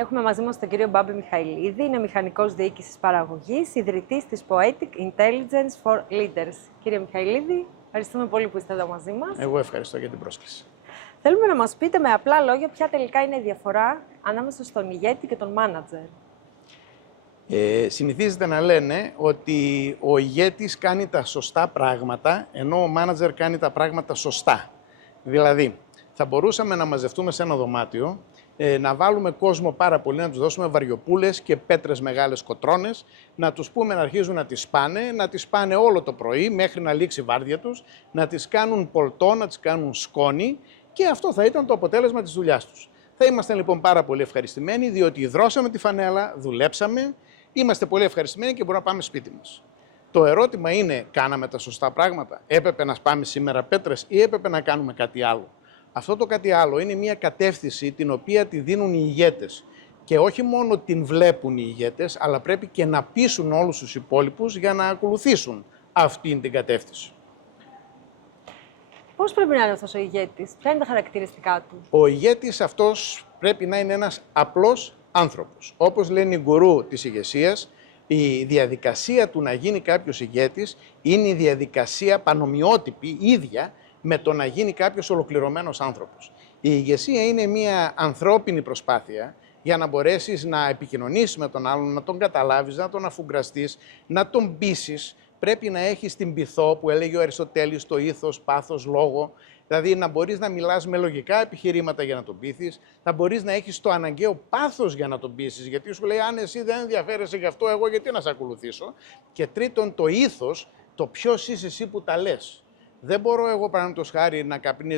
Έχουμε μαζί μας τον κύριο Μπάμπη Μιχαηλίδη, είναι μηχανικός διοίκησης παραγωγής, ιδρυτής της Poetic Intelligence for Leaders. Κύριε Μιχαηλίδη, ευχαριστούμε πολύ που είστε εδώ μαζί μας. Εγώ ευχαριστώ για την πρόσκληση. Θέλουμε να μας πείτε με απλά λόγια ποια τελικά είναι η διαφορά ανάμεσα στον ηγέτη και τον μάνατζερ. Συνηθίζεται να λένε ότι ο ηγέτης κάνει τα σωστά πράγματα, ενώ ο μάνατζερ κάνει τα πράγματα σωστά. Δηλαδή, θα μπορούσαμε να μαζευτούμε σε ένα δωμάτιο, να βάλουμε κόσμο πάρα πολύ, να τους δώσουμε βαριοπούλες και πέτρες μεγάλες κοτρώνες, να τους πούμε να αρχίζουν να τις πάνε όλο το πρωί μέχρι να λήξει η βάρδια τους, να τις κάνουν πολτό, να τις κάνουν σκόνη και αυτό θα ήταν το αποτέλεσμα της δουλειάς τους. Θα είμαστε λοιπόν πάρα πολύ ευχαριστημένοι, διότι υδρώσαμε τη φανέλα, δουλέψαμε, είμαστε πολύ ευχαριστημένοι και μπορούμε να πάμε σπίτι μας. Το ερώτημα είναι, κάναμε τα σωστά πράγματα, έπρεπε να σπάμε σήμερα πέτρες ή έπρεπε να κάνουμε κάτι άλλο. Αυτό το κάτι άλλο είναι μια κατεύθυνση την οποία τη δίνουν οι ηγέτες. Και όχι μόνο την βλέπουν οι ηγέτες, αλλά πρέπει και να πείσουν όλους τους υπόλοιπους για να ακολουθήσουν αυτήν την κατεύθυνση. Πώς πρέπει να είναι αυτός ο ηγέτης, ποια είναι τα χαρακτηριστικά του? Ο ηγέτης αυτός πρέπει να είναι ένας απλός άνθρωπος. Όπως λένε οι γκουρού της ηγεσίας, η διαδικασία του να γίνει κάποιος ηγέτης είναι η διαδικασία πανομοιότυπη, ίδια, με το να γίνει κάποιος ολοκληρωμένος άνθρωπος. Η ηγεσία είναι μια ανθρώπινη προσπάθεια για να μπορέσεις να επικοινωνήσεις με τον άλλον, να τον καταλάβεις, να τον αφουγκραστείς, να τον πείσεις. Πρέπει να έχεις την πειθό που έλεγε ο Αριστοτέλης, το ήθος, πάθος, λόγο. Δηλαδή να μπορείς να μιλάς με λογικά επιχειρήματα για να τον πείθεις, να μπορείς να έχεις το αναγκαίο πάθος για να τον πείσεις, γιατί σου λέει αν εσύ δεν ενδιαφέρεσαι γι' αυτό, εγώ γιατί να σε ακολουθήσω. Και τρίτον, το ήθος, το ποιος είσαι εσύ που τα λες. Δεν μπορώ εγώ, παραδείγματος χάρη,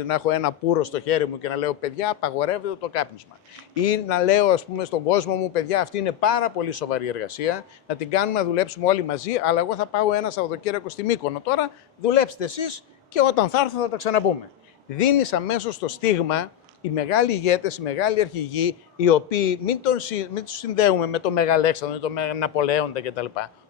να έχω ένα πουρο στο χέρι μου και να λέω παιδιά, απαγορεύεται το κάπνισμα. Ή να λέω, ας πούμε, στον κόσμο μου, παιδιά, αυτή είναι πάρα πολύ σοβαρή εργασία, να την κάνουμε να δουλέψουμε όλοι μαζί, αλλά εγώ θα πάω ένα Σαββατοκύριακο στη Μύκονο. Τώρα δουλέψτε εσείς και όταν θα έρθω θα τα ξαναπούμε. Δίνεις αμέσως το στίγμα, οι μεγάλοι ηγέτες, οι μεγάλοι αρχηγοί, οι οποίοι μην τους συνδέουμε με τον Μεγαλέξανδρο, τον Ναπολέοντα κτλ.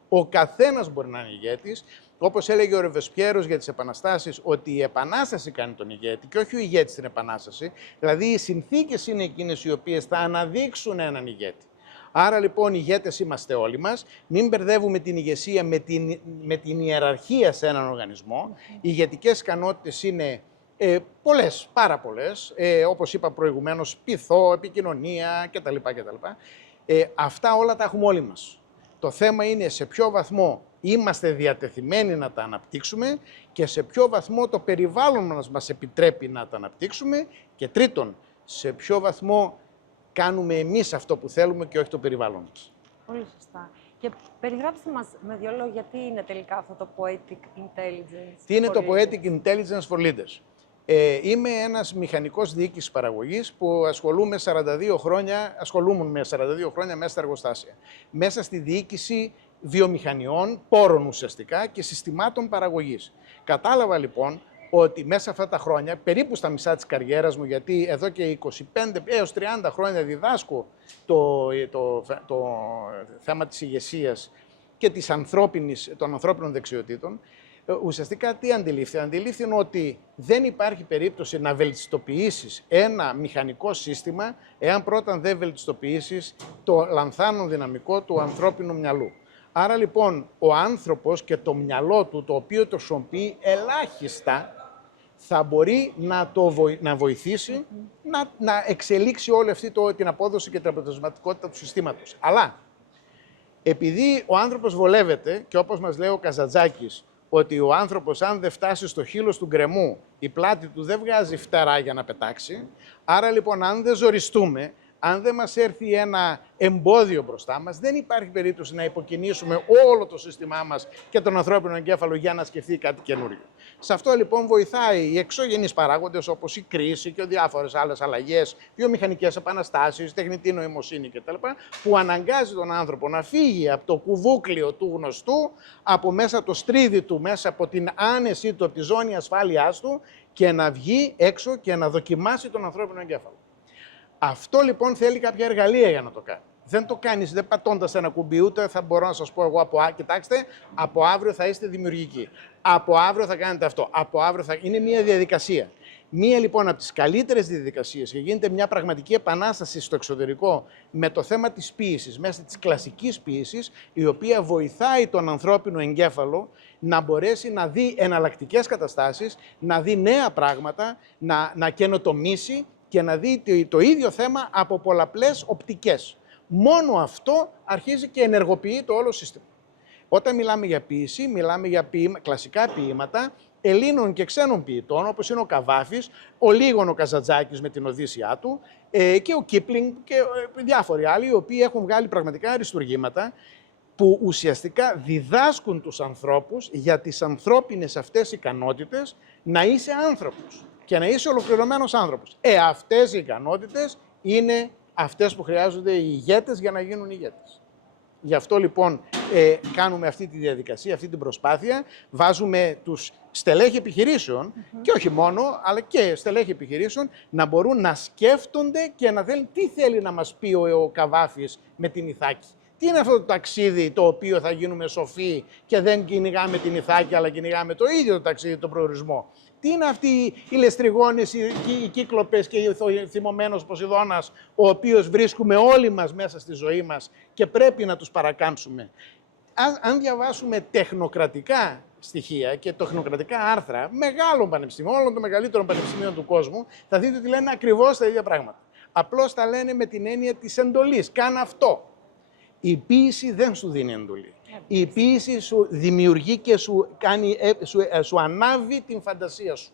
Ο καθένας μπορεί να είναι ηγέτης. Όπως έλεγε ο Ροβεσπιέρος για τις επαναστάσεις, ότι η επανάσταση κάνει τον ηγέτη και όχι ο ηγέτης την επανάσταση. Δηλαδή οι συνθήκες είναι εκείνες οι οποίες θα αναδείξουν έναν ηγέτη. Άρα λοιπόν ηγέτες είμαστε όλοι μας. Μην μπερδεύουμε την ηγεσία με την ιεραρχία σε έναν οργανισμό. Οι ηγετικές ικανότητες είναι πολλές, πάρα πολλές. Όπως είπα προηγουμένως, πειθό, επικοινωνία κτλ. Αυτά όλα τα έχουμε όλοι μας. Το θέμα είναι σε ποιο βαθμό είμαστε διατεθειμένοι να τα αναπτύξουμε και σε ποιο βαθμό το περιβάλλον μας επιτρέπει να τα αναπτύξουμε και τρίτον, σε ποιο βαθμό κάνουμε εμείς αυτό που θέλουμε και όχι το περιβάλλον μας. Πολύ σωστά. Και περιγράψτε μας με δύο λόγια τι είναι τελικά αυτό το Poetic Intelligence. Τι είναι το Poetic Intelligence for Leaders. Είμαι ένας μηχανικός διοίκησης παραγωγής που ασχολούμαι με 42 χρόνια μέσα στα εργοστάσια. Μέσα στη διοίκηση βιομηχανιών, πόρων ουσιαστικά και συστημάτων παραγωγής. Κατάλαβα λοιπόν ότι μέσα αυτά τα χρόνια, περίπου στα μισά της καριέρας μου, γιατί εδώ και 25 έως 30 χρόνια διδάσκω το θέμα της ηγεσίας και των ανθρώπινων δεξιοτήτων, ουσιαστικά τι αντιλήφθη? Αντιλήφθη ότι δεν υπάρχει περίπτωση να βελτιστοποιήσεις ένα μηχανικό σύστημα εάν πρώτα δεν βελτιστοποιήσεις το λανθάνον δυναμικό του ανθρώπινου μυαλού. Άρα λοιπόν ο άνθρωπος και το μυαλό του, το οποίο το χρησιμοποιεί ελάχιστα, θα μπορεί να βοηθήσει να εξελίξει όλη αυτή την απόδοση και την αποτελεσματικότητα του συστήματος. Αλλά επειδή ο άνθρωπος βολεύεται και όπως μας λέει ο Καζαντζάκης, ότι ο άνθρωπος αν δεν φτάσει στο χείλος του γκρεμού, η πλάτη του δεν βγάζει φτερά για να πετάξει. Άρα λοιπόν αν δεν ζοριστούμε, αν δεν μας έρθει ένα εμπόδιο μπροστά μας, δεν υπάρχει περίπτωση να υποκινήσουμε όλο το σύστημά μας και τον ανθρώπινο εγκέφαλο για να σκεφτεί κάτι καινούριο. Σε αυτό λοιπόν βοηθάει οι εξωγενείς παράγοντες όπως η κρίση και διάφορες άλλες αλλαγές, βιομηχανικές επαναστάσεις, τεχνητή νοημοσύνη κτλ. Που αναγκάζει τον άνθρωπο να φύγει από το κουβούκλιο του γνωστού, από μέσα από το στρίδι του, μέσα από την άνεσή του, από τη ζώνη ασφάλειάς του και να βγει έξω και να δοκιμάσει τον ανθρώπινο εγκέφαλο. Αυτό λοιπόν θέλει κάποια εργαλεία για να το κάνει. Δεν το κάνεις δεν πατώντας ένα κουμπί, ούτε θα μπορώ να σας πω εγώ κοιτάξτε, από αύριο θα είστε δημιουργικοί. Από αύριο θα κάνετε αυτό. Από αύριο είναι μια διαδικασία. Μία λοιπόν από τις καλύτερες διαδικασίες και γίνεται μια πραγματική επανάσταση στο εξωτερικό με το θέμα της ποίησης, μέσα της κλασικής ποίησης, η οποία βοηθάει τον ανθρώπινο εγκέφαλο να μπορέσει να δει εναλλακτικές καταστάσεις, να δει νέα πράγματα, να καινοτομήσει και να δει το ίδιο θέμα από πολλαπλές οπτικές. Μόνο αυτό αρχίζει και ενεργοποιεί το όλο σύστημα. Όταν μιλάμε για ποίηση, μιλάμε για κλασικά ποίηματα Ελλήνων και ξένων ποιητών, όπως είναι ο Καβάφης, ο Λίγων ο Καζαντζάκης με την Οδύσσειά του και ο Κίπλινγκ και διάφοροι άλλοι, οι οποίοι έχουν βγάλει πραγματικά αριστουργήματα που ουσιαστικά διδάσκουν τους ανθρώπους για τις ανθρώπινες αυτές ικανότητες να είσαι άνθρωπος και να είσαι ολοκληρωμένος άνθρωπος. Αυτές οι ικανότητες είναι αυτές που χρειάζονται οι ηγέτες για να γίνουν ηγέτες. Γι' αυτό λοιπόν κάνουμε αυτή τη διαδικασία, αυτή την προσπάθεια, βάζουμε τους στελέχη επιχειρήσεων και όχι μόνο, αλλά και στελέχη επιχειρήσεων να μπορούν να σκέφτονται και να θέλουν τι θέλει να μας πει ο Καβάφης με την Ιθάκη. Τι είναι αυτό το ταξίδι το οποίο θα γίνουμε σοφοί και δεν κυνηγάμε την Ιθάκη, αλλά κυνηγάμε το ίδιο το ταξίδι, τον προορισμό. Τι είναι αυτοί οι λεστριγόνες, οι κύκλοπες και ο θυμωμένος Ποσειδώνας, ο οποίος βρίσκουμε όλοι μας μέσα στη ζωή μας και πρέπει να τους παρακάμψουμε. Αν διαβάσουμε τεχνοκρατικά στοιχεία και τεχνοκρατικά άρθρα μεγάλων πανεπιστημίων, όλων των μεγαλύτερων πανεπιστημίων του κόσμου, θα δείτε ότι λένε ακριβώς τα ίδια πράγματα. Απλώς τα λένε με την έννοια της εντολής. Κάνε αυτό. Η ποίηση δεν σου δίνει εντολή. Η ποίηση σου δημιουργεί και σου ανάβει την φαντασία σου.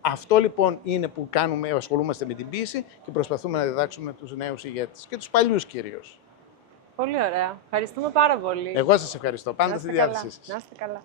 Αυτό λοιπόν είναι που κάνουμε, ασχολούμαστε με την ποίηση και προσπαθούμε να διδάξουμε τους νέους ηγέτες και τους παλιούς κυρίως. Πολύ ωραία. Ευχαριστούμε πάρα πολύ. Εγώ σας ευχαριστώ. Πάντα στη διάθεσή σας. Να είστε καλά.